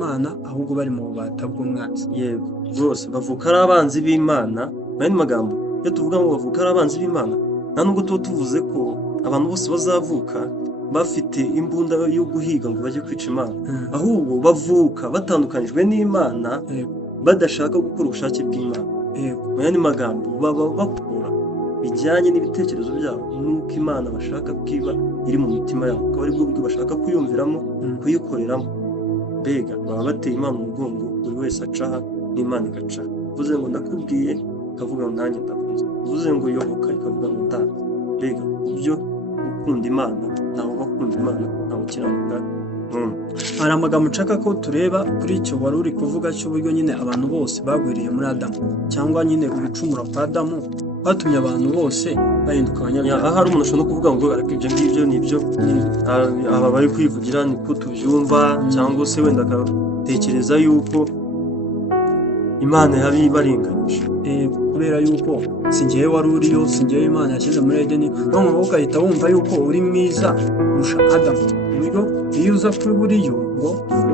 b'Imana ahubwo bari mu bubata bw'umwanzi. yego rwose bavuka ari abanzi b'Imana. N'andi magambo iyo tuvuga ngo bavuka ari abanzi b'Imana, nta nubwo tuba tuvuze ko abantu bose bazavuka bafite imbunda yo guhiga ngo bajye kwica Imana, ahubwo bavuka batandukanijwe n'Imana, badashaka gukora ubushake bw'Imana. Mu yandi magambo baba bakura bijyanye n'ibitekerezo byabo n'uko Imana bashaka bwiba iri mu mitima yabo, akaba aribwo buryo bashaka kuyumviramo, kuyikoreramo. Mbega baba bateye Imana umugongo, buri wese acaha n'Imana igaca. Uvuze ngo ndakubwiye ikavuga ngo nanjye ndavuze, uvuze ngo yoboka ikavuga ngo ndanze. Mbega ibyo gukunda Imana, ntawe bakunda Imana, ntawe ukiranuka. Hari amagambo nshaka ko tureba kuri icyo wari uri kuvuga cy'uburyo nyine abantu bose bagwiriye muri Adamu, cyangwa nyine ugucumura kwa Adamu batumye abantu bose bahinduka abanyabyaha. Aha hari umuntu ushobora kuvuga ngo ariko ibyo ngibyo nibyo aba bari kwivugira niko tubyumva, cyangwa se wenda akatekereza yuko Imana yabibarenganyije. Kubera yuko si njyewe wari uriyo, si njyewe Imana yashyize muri Edeni, noneho ugahita wumva yuko uri mwiza kurusha Adamu. Ubwo iyo uza kuri buriyo ngo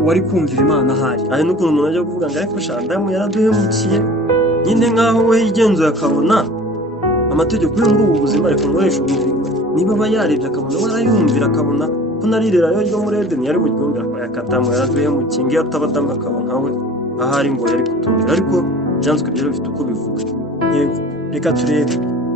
wari kumvira Imana ahari. Hari n'ukuntu umuntu ajya kuvuga ngo ariko Adamu yaraduhemukiye, nyine nk'aho we yigenzuye akabona amategeko yo muri ubu buzima ariko nkoresha ubugingo. Niba aba yarebye akabona warayumvira, akabona ko narirera yo ryo muri Edeni yari buryumvira ko Adamu yaraduhemukiye, ngiyo ataba Adamu akabona we ahari ngo yari kutumvira. Ariko byanditswe rero bifite uko bivuga. Yego, reka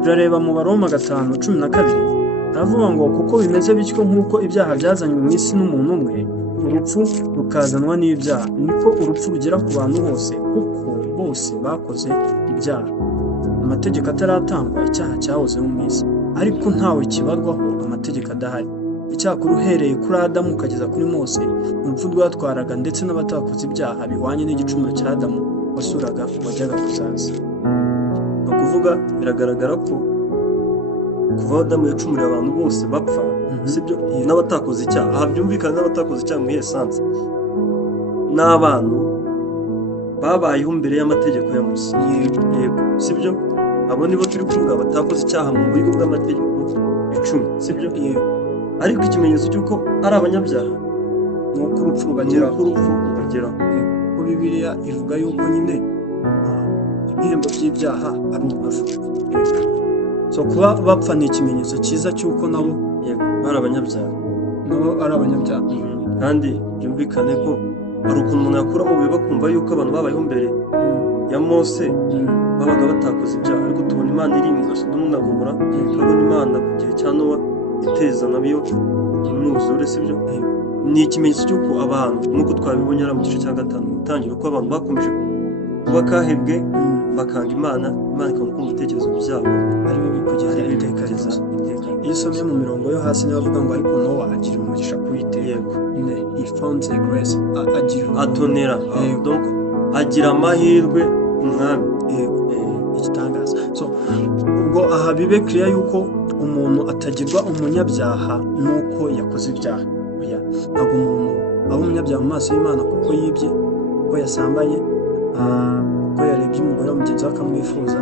turareba mu Baroma 5:12 aravuga ngo kuko bimeze bityo nk'uko ibyaha byazanywe mu isi n'umuntu umwe, urupfu rukazanwa n'ibyaha, niko urupfu rugera ku bantu bose kuko bose bakoze ibyaha. Amategeko ataratangwa icyaha cyahozeho mu isi, ariko ntawe kibarwaho amategeko adahari. Icyakora uhereye kuri Adamu ukageza kuri Mose, urupfu rwatwaraga ndetse n'abatakoze ibyaha bihwanye n'igicumuro cya Adamu wasuraga wajyaga kuzaza. Ni ukuvuga biragaragara ko kuva Adamu yacumuriye abantu bose bapfa, sibyo, n'abatakoze icyaha. Aha byumvikana n'abatakoze icyaha muri esanse n'abantu babayeho mbere y'amategeko ya Musa. Yego, sibyo, abo nibo turi kuvuga batakoze icyaha mu buryo bw'amategeko 10, sibyo. Ariko ikimenyetso cy'uko ari abanyabyaha ni uko urupfu rubageraho. Kuko Bibiliya ivuga yuko nyine ibihembo by'ibyaha ari urupfu. So kuba bapfa ni ikimenyetso cyiza cy'uko nabo ari abanyabyaha. Kandi byumvikane ko hari ukuntu umuntu yakura mu bihe bakumva yuko abantu babayeho mbere ya Mose babaga batakoze ibyaha, ariko tubona Imana iri mu Sodomu na Gomora, turabona Imana ku gihe cya Nowa iteza nabiyo imyuzure, sibyo. Ni ikimenyetso cy'uko abantu nk'uko twabibonye mu gice cya 5 gutangira ko abantu bakomeje kuba kahebwe bakanga Imana ikabona ko mu bitekerezo byabo ari bibi kugeza iteka. Iyo usomye mu mirongo yo hasi niho bavuga ngo ariko Nowa agira umugisha ku Uwiteka. He found the grace, atonera, donc agira amahirwe umwami. Igitangaza. So ubwo aha bibe clear yuko umuntu atagirwa umunyabyaha nuko yakoze ibyaha. Ntabwo umuntu aba umunyabyaha mu maso y'Imana kuko yibye, kuko yasambaye, kuko yarebye umugore wa mugenzi we akamwifuza,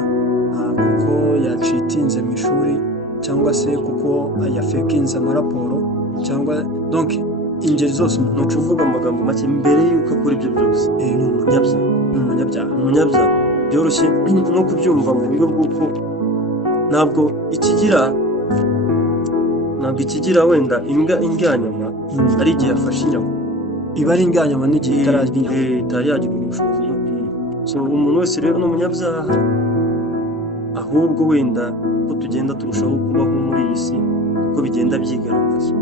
kuko yacitinze mu ishuri, cyangwa se kuko yafekinze amaraporo, cyangwa donc ingeri zose umuntu uvuga amagambo make mbere yuko akora ibyo byose ni umunyabyaha. Byoroshye no kubyumva mu buryo bw'uko ntabwo ikigira wenda indyanyama ari igihe yafashe inyama. Iba ari indyanyama n'igihe itararya inyama, itari yagira ubushobozi. So umuntu wese rero ni umunyabyaha, ahubwo wenda ko tugenda turushaho kubaho muri iyi si uko bigenda byigaragaza.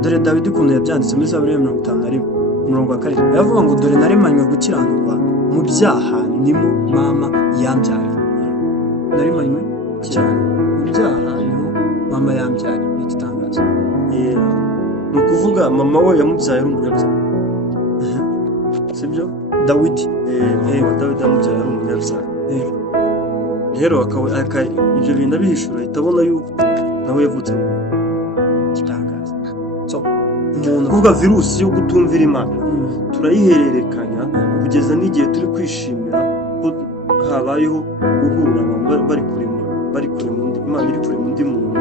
Dore Dawidi ukuntu yabyanditse muri Zaburi 51:7 yavuga ngo dore naremanywe gukiranirwa, mu byaha nimo mama yambyaye. Naremanywe gukiranirwa, mu byaha nimo mama yambyaye. Igitangaza. Ni ukuvuga mama we yamubyaye ari umunyabyaha, sibyo. Dawidi Dawidi yamubyaye ari umunyabyaha. Rero ibyo bintu abihishura ahita abona yuko nawe yavutse mu gitangaza. So kuvuga virusi yo kutumvira Imana turayihererekanya kugeza n'igihe turi kwishimira ko habayeho guhura abantu bari kure mu Imana iri kure mu ndi muntu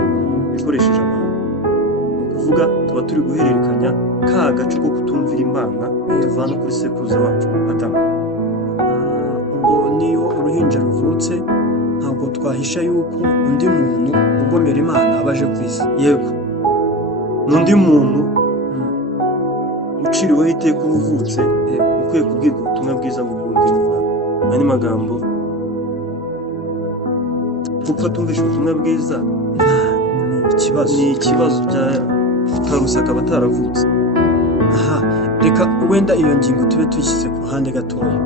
ikoresheje abantu. Kuvuga tuba turi guhererekanya ka gace ko kutumvira Imana tuvana kuri sekuruza wacu Adamu. ubwo niyo uruhinja ruvutse ntabwo twahisha yuko undi muntu ugomera Imana aba aje ku isi. Yego, n'undi muntu uciriweho iteka uba uvutse ukwiye kubwirwa ubutumwa bwiza mu bwumvira Imana. Andi magambo, gupfa tumvisha ubutumwa bwiza ni ikibazo bya Karusi akaba ataravutse. aha reka wenda iyo ngingo tube tuyishyize ku ruhande gatoya.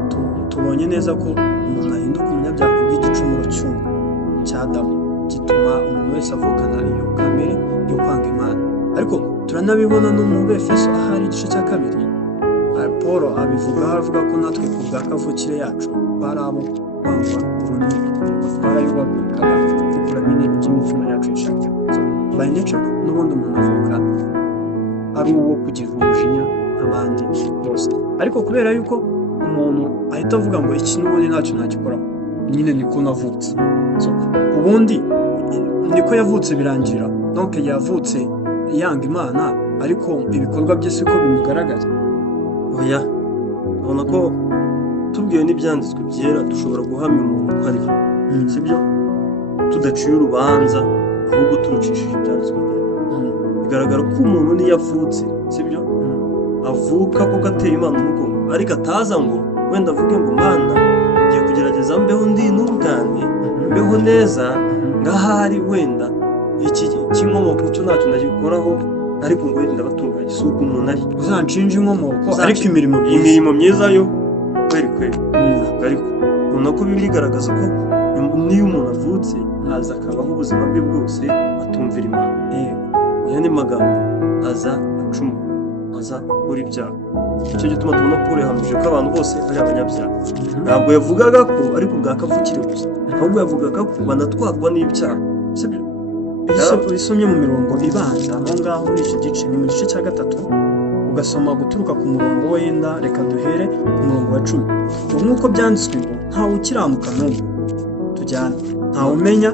Tubonye neza ko umuntu ahinduka umunyabyaha kubw'igicumuro cya Adamu gituma umuntu wese avukana iyo kamere yo kwanga Imana. Ariko turanabibona no mu Befeso ahari igice cya 2 Paul abivugaho avuga ko natwe ku bwa kavukire yacu bari abo kwangwa burundu, twarayubakwaga dukora nyine iby'imitima yacu ishaka. By nature n'ubundi umuntu avuka ari uwo kugira umujinya abandi bose, ariko kubera yuko umuntu ahita avuga ngo iki n'ubundi ntacyo nagikoraho, nyine niko navutse. Ubundi niko yavutse birangira, donc yavutse yanga Imana ariko ibikorwa bye siko bimugaragaza. Oya, ubona ko tubwiwe n'ibyanditswe byera dushobora guhamya umuntu ko ariho, sibyo? Tudaciye urubanza ahubwo turucishije ibyanditswe byera. Bigaragara ko umuntu niyo avutse, sibyo? Avuka kuko ateye Imana umugongo, ariko ataza ngo wenda avuge ngo Mana ngiye kugerageza mbeho ndi n'ubwane, mbeho neza, ngahari wenda iki kinkomoko cyo ntacyo nagikoraho, ariko ngo wenda batunganye si uko umuntu ari. Uzanshinja inkomoko ariko imirimo myiza yo kweri ariko ubona ko Bibiliya igaragaza ko niyo umuntu avutse aza akabaho ubuzima bwe bwose atumvira Imana. Yandi magambo aza acumura, aza gukora ibyaha. Icyo gituma tubona Paul yahamije ko abantu bose ari abanyabyaha. Ntabwo yavugaga ko ari ku bwa kavukire gusa, ahubwo yavugaga ko banatwarwa n'ibyaha, sibyo? Usomye mu mirongo ibanza aho ngaho muri icyo gice, ni mu gice cya 3 ugasoma guturuka ku murongo wenda, reka duhere ku murongo wa 10. Nk'uko byanditswe ngo ntawe ukiranuka n'umwe, tujyane, ntawe umenya,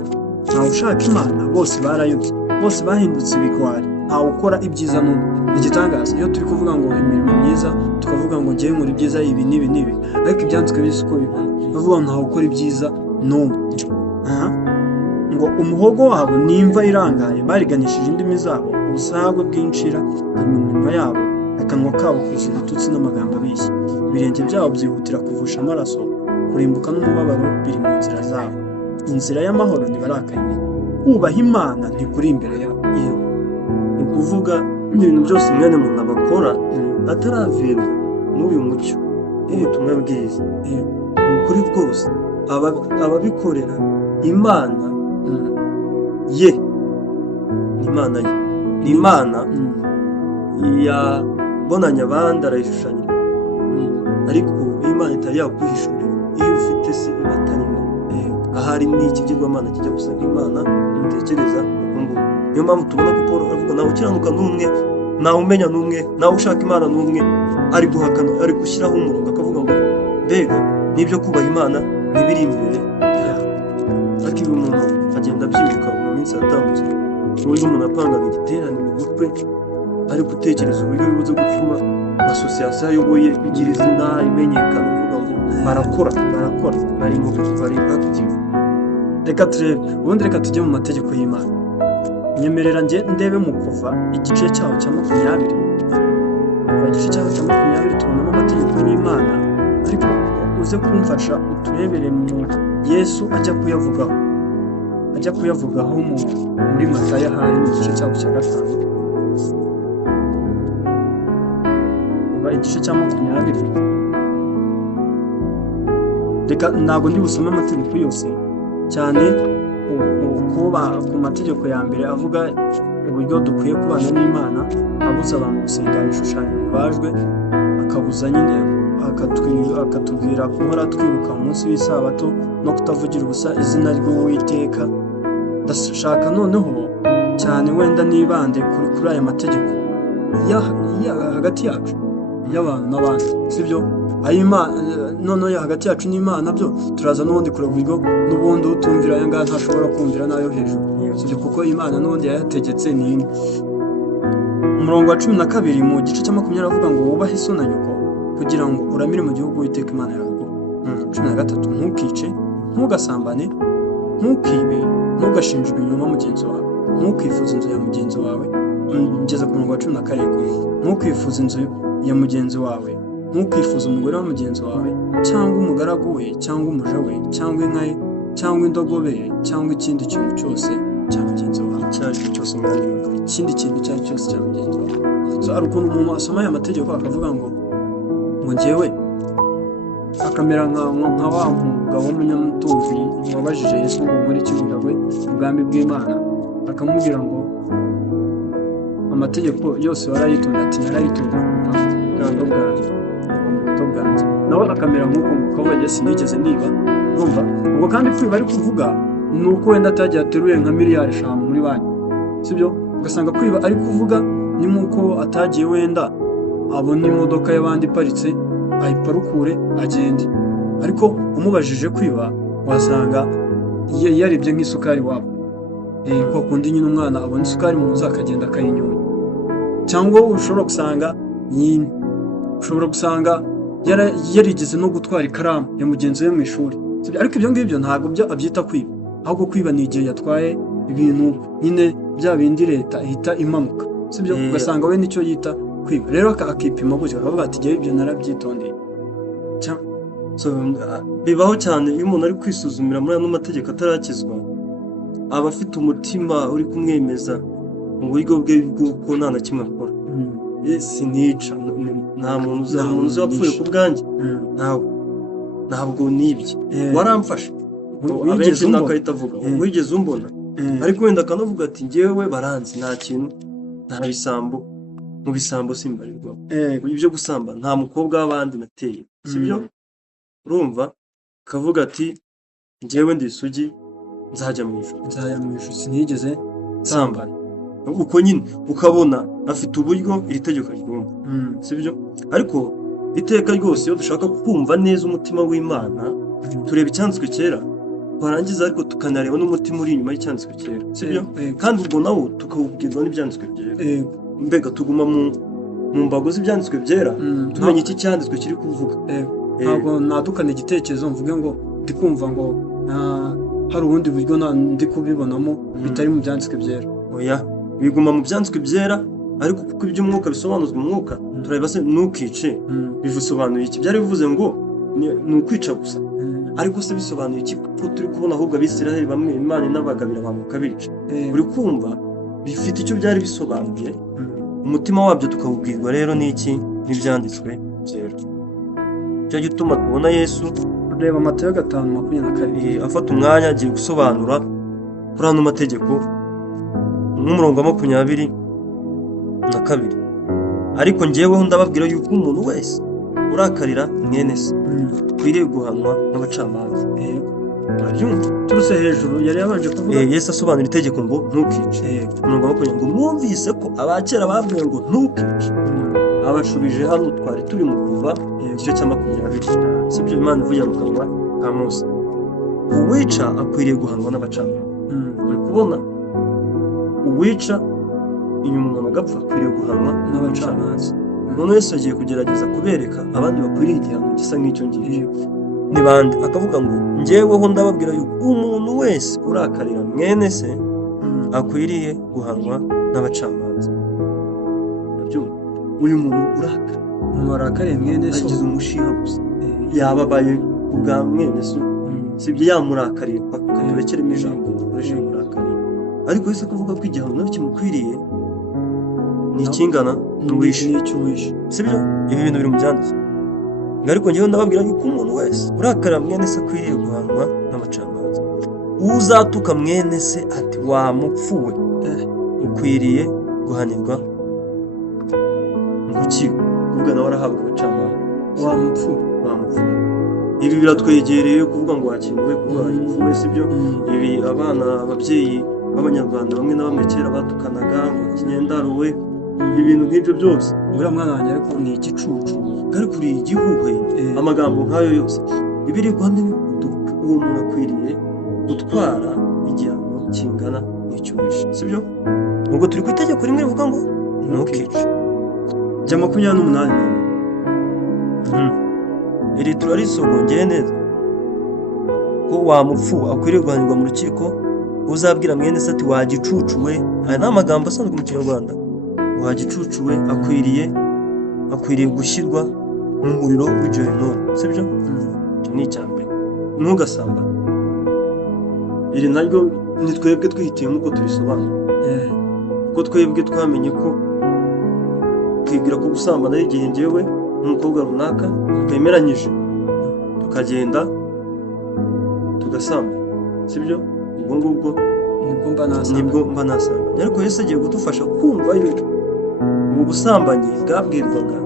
ntawe ushaka Imana, bose barayobye, bose bahindutse ibigwari, ntawe ukora ibyiza n'umwe. Igitangaza iyo turi kuvuga ngo imirimo myiza tukavuga ngo ngiye muri byiza ibi n'ibi, ariko ibyanditswe bisi ko bivuga ngo ntawe ukora ibyiza n'umwe. Ngo umuhogo wabo nimva irangaye, bariganishije indimi zabo, ubusagwe bw'incira buri mu minwa yabo, akanwa kabo kuzuye ibitutsi n'amagambo abeshya, ibirenge byabo byihutira kuvusha amaraso, kurimbuka n'umubabaro biri mu nzira zabo, inzira y'amahoro ntibarakayimenya, kubaha Imana ntikuri imbere yabo. Ni ukuvuga ibintu byose mwene muntu abakora ataravirwa n'uyu mucyo w'ubutumwa bwiza, ni ukuri rwose ababikorera Imana ye ni Imana ye, ni Imana yabonanye abandi arayishushanyira, ariko Imana itari yakwihishurira iyo ufite se ibatarimo. Ahari ni ikigirwamana kijya gusa nk'Imana utekereza ukungu. Niyo mpamvu tubona ko Paul avuga ntawe ukiranuka n'umwe, ntawe umenya n'umwe, ntawe ushaka Imana n'umwe, ari guhakana, ari gushyiraho umurongo akavuga ngo mbega n'ibyo kubaha Imana ntibiri imbere yawe. Ariko ibi umuntu agenda abyibuka mu minsi yatambutse, uburyo umuntu apangaga igiterane mu mutwe, ari gutekereza uburyo bibuze gutuma asosiyasiyo ayoboye igira izina imenyekana, uvuga ngo barakora bari active. Reka turebe ubundi, reka tujye mu mategeko y'Imana. Nyemerera ndebe mu Kuva igice cyaho cya 20. Igice cyaho cya 20 tubonamo amategeko y'Imana, ariko uze kumfasha uturebere mu Yesu ajya kuyavugaho muri Matayo hari mu gice cyaho cya 5. Kuva igice cya 20. Reka ntabwo ndi busome amategeko yose cyane, ku mategeko ya mbere avuga uburyo dukwiye kubana n'Imana, abuza abantu gusenga ibishushanyo bibajwe, akabuza nyine akatubwira guhora twibuka umunsi w'isabato no kutavugira ubusa izina ry'Uwiteka. Ndashaka noneho cyane wenda nibande kuri aya mategeko hagati yacu y'abantu n'abandi, sibyo? Noneho hagati yacu n'Imana byo turaza n'ubundi kureba uburyo n'ubundi utumvira aya ngaya ntashobora kumvira n'ayo hejuru, sibyo? Kuko Imana n'ubundi yayategetse ni imwe. umurongo wa 12 mu gice cya 20 avuga ngo wubahe so na nyoko kugira ngo uramire mu gihugu Uwiteka Imana yawe. 13 ntukice, ntugasambane, ntukibe, ntugashinje ibinyoma mugenzi wawe, ntukifuze inzu ya mugenzi wawe. Ngeze ku murongo wa 17 ntukifuze inzu ya mugenzi wawe, ntukifuze umugore wa mugenzi wawe cyangwa umugaragu we cyangwa umuja we cyangwa inka ye cyangwa indogobe ye cyangwa ikindi kintu cyose cya mugenzi wawe. Ikindi kintu icyo ari cyo cyose cya mugenzi wawe. So ari ukuntu umuntu asoma aya mategeko akavuga ngo njyewe, akamera nka wa mugabo w'umunyamutumvi wabajije Yesu ngo muri kibugawe ubwami bw'Imana, akamubwira ngo amategeko yose warayitonda. Ati narayitonda mu buto bwanjye. Nawe akamera nk'uko ngo kavuga sinigeze niba. Urumva ubwo kandi kwiba ari kuvuga ni uko wenda atagiye ateruye nka miliyari 5 muri banki, sibyo? Ugasanga kwiba ari kuvuga ni nk'uko atagiye wenda abona imodoka y'abandi iparitse ayiparukure agende, ariko umubajije kwiba wasanga yarebye nk'isukari wabo, kwa kundi nyine umwana abona isukari mu nzu akagenda akayinywa. Cyangwa ushobora gusanga yarigeze no gutwara ikaramu ya mugenzi we mu ishuri, ariko ibyo ngibyo ntabwo abyita kwiba, ahubwo kwiba ni igihe yatwaye ibintu nyine bya bindi leta ihita imanuka, sibyo? Ugasanga we nicyo yita kwiba. Rero akipima gutyo akavuga ati jyewe ibyo narabyitondeye. Bibaho cyane iyo umuntu ari kwisuzumira muri ano mategeko atarakizwa, aba afite umutima uri kumwemeza mu buryo bwe bw'uko nta na kimwe akora. Sinica, nta muntu uzi wapfuye ku bwanjye, ntabwo nibye, waramfashe. Abenshi nakahita avuga wigeze umbona, ariko wenda akanavuga ati njyewe baranzi, nta kintu, nta bisambo, mu bisambo simbarirwaho. Ibyo gusamba nta mukobwa w'abandi nateye, sibyo? Urumva kavuga ati njyewe ndi isugi, nzajya mu ijuru, sinigeze nsambana. Uko nyine ukabona afite uburyo iri tegeko ryumva, sibyo? Ariko iteka ryose iyo dushaka kumva neza umutima w'Imana, tureba icyanditswe cyera, twarangiza ariko tukanareba n'umutima uri inyuma y'icyanditswe cyera, sibyo? Kandi ubwo nawo tukawubwirwa n'ibyanditswe byera. Mbega tuguma mu mbago z'ibyanditswe byera, tumenya iki cyanditswe kiri kuvuga. Ntabwo nadukana igitekerezo mvuge ngo ndi kumva ngo hari ubundi buryo ndi kubibonamo bitari mu byanditswe byera. Oya, biguma mu byanditswe byera, ariko kuko iby'umwuka bisobanuzwa umwuka, turareba se ntukice bisobanuye iki? Byari bivuze ngo ni ukwica gusa, ariko se bisobanuye iki? Kuko turi kubona ahubwo Abisiraheli bamwe Imana inabagabira abantu kabica. Uri kumva bifite icyo byari bisobanuye, umutima wabyo tukawubwirwa rero n'iki? N'ibyanditswe byera. Cyo gituma tubona Yesu, reba Matayo 5:22 afata umwanya agiye gusobanura kuri ano mategeko nk'umurongo wa 22. Ariko njyeweho ndababwira yuko umuntu wese urakarira mwene se akwiriye guhanwa n'abacamanza. Urabyumva? Turuse hejuru yari yabanje kuvuga Yesu asobanura itegeko ngo ntukice. Umurongo wa 22 ngo mwumvise ko abakera babwiye ngo ntukice, abashubije hano twari turi mu kuva igice cya 20. Sibyo Imana ivuye mu kanwa ka Mose. Uwica akwiriye guhanwa n'abacamanza. Uri kubona? Uwica inyuma umuntu agapfa akwiriye guhanwa n'abacamanza. None Yesu agiye kugerageza kubereka abandi bakwiriye igihano gisa nk'icyo ngicyo. Ni bande? Akavuga ngo njyeweho ndababwira yuko umuntu wese urakarira mwene se akwiriye guhanwa n'abacamanza. Uyu muntu urakariye mwene se agize umushiha gusa, yababaye ubwa mwene se, sibyo yamurakariye turekeremo ijambo dukoresha murakariye. Ariko Yesu kuvuga ko igihano nacyo kimukwiriye ni ikingana n'uwishe, sibyo? Ibi bintu biri mu byanditswe. Ariko njyewe ndababwira yuko umuntu wese urakarira mwene se akwiriye guhanwa n'abacamanza. Uzatuka mwene se ati wamupfuwe, ukwiriye guhanirwa mu rukiko, kuvuga nawe arahabwa abacamanza. Wamupfuwe. Ibi biratwegereye kuvuga ngo wakinwe kuba wapfuwe, sibyo? Ibi ababyeyi b'Abanyarwanda bamwe na bamwe kera batukanaga ngo kinyendaruwe, ibintu nk'ibyo byose. Uriya mwana wanjye ariko ni igicucu, ariko uri igihuhwe. Amagambo nk'ayo yose ibiri guhamya uwo muntu akwiriye gutwara igihano kingana n'icyo wishe, sibyo? Ubwo turi ku itegeko rimwe rivuga ngo ntukice. Jya 28. Iri turarisogongeye neza ko wa mupfu akwiriye guhanirwa mu rukiko, uzabwira mwene se ati wagicucuwe. Aya ni amagambo asanzwe mu Kinyarwanda. Wagicucuwe akwiriye gushyirwa mu muriro w'igihenomu, sibyo? Icyo ni icya mbere. Ntugasambane. Iri naryo ni twebwe twihitiyemo uko turisobanura, kuko twebwe twamenye ko twibwira ko gusambana ari igihe njyewe n'umukobwa runaka twemeranyije tukagenda tugasambana, sibyo? Ubwo ngubwo nibwo mba nasambanye. Ariko Yesu agiye kudufasha kumva yuko ubu busambanyi bwabwirwaga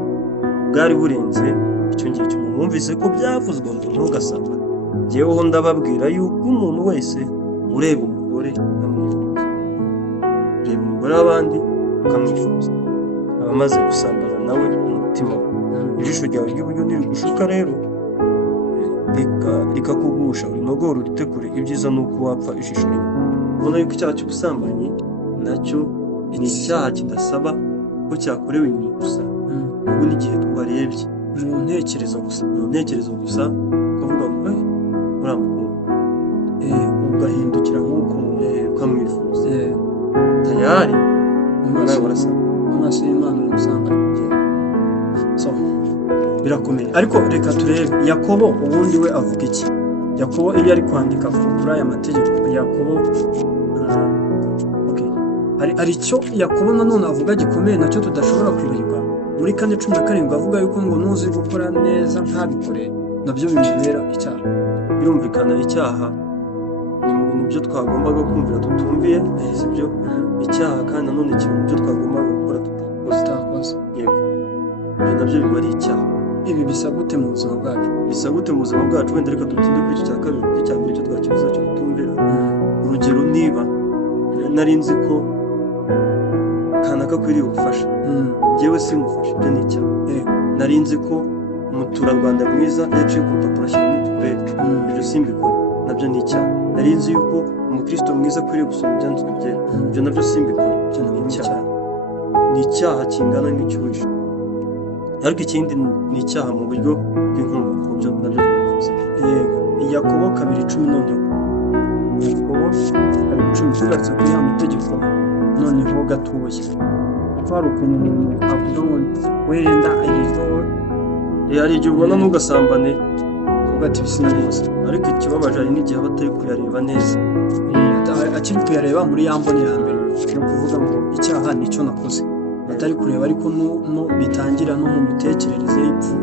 bwari burenze icyo ngicyo. Mwumvise ko byavuzwe ngo ntugasambane. Jyeweho ndababwira yuko umuntu wese ureba umugore akamwifuza, ureba umugore w'abandi ukamwifuza, aba amaze gusambana nawe mu mutima we. Ijisho ryawe ry'iburyo nirigushuka rero rikakugusha, urinogore urite kure, ibyiza ni uko wapfa ijisho rimwe. Ubona yuko icyaha cy'ubusambanyi nacyo ni icyaha kidasaba ko cyakorewe inyuma gusa, ahubwo n'igihe twarebye mu ntekerezo gusa ukavuga ngo uriya mukobwa, ugahindukira nk'uko ukamwifuza, tayari nawe warasaba amaso y'Imana umusambanyi. Birakomeye. Ariko reka turebe Yakobo ubundi we avuga iki. Yakobo iyo ari kwandika kuri aya mategeko, Yakobo hari icyo Yakobo nanone avuga gikomeye nacyo tudashobora kwibagirwa. Muri 4:17 avuga yuko ngo nuzi gukora neza ntabikore nabyo bimubera icyaha. Birumvikana icyaha ni byo twagombaga kumvira tutumviye, sibyo? Icyaha kandi nanone kiri mu byo twagombaga gukora tutakoze. Yego, ibyo nabyo biba ari icyaha. Ibi bisa gute mu buzima bwacu? Wenda reka dutinde kuri icyo cya kabiri, kuko icya mbere cyo twakivuze cyo kutumvira. Urugero, niba nari nzi ko kanaka akwiriye ubufasha, njyewe simufashe, ibyo ni icyaha. Nari nzi ko umuturarwanda mwiza yaciye ku rupapuro ashyiramo mituweli, ibyo simbikora, nabyo ni icyaha. Nari nzi yuko umukristo mwiza akwiriye gusoma ibyanditswe byera, ibyo nabyo simbikora, ibyo ni icyaha. Ni icyaha kingana n'icyuwishe. Ariko ikindi ni icyaha mu buryo bw'inkomoko, byo nabyo twabivuze. Yakobo 2:10 noneho. Yakobo 2:10 tugarutse kuri ya mategeko noneho gatuye. Kuko hari ukuntu umuntu avuga ngo wenda hari igihe ubona ntugasambane uvuga ati sinarize. Ariko ikibabaje hari n'igihe aba atari kuyareba neza, akiri kuyareba muri ya mboni ya mbere, ni ukuvuga ngo icyaha nicyo nakoze, atari kureba ariko no bitangira no mu mitekerereze y'ipfu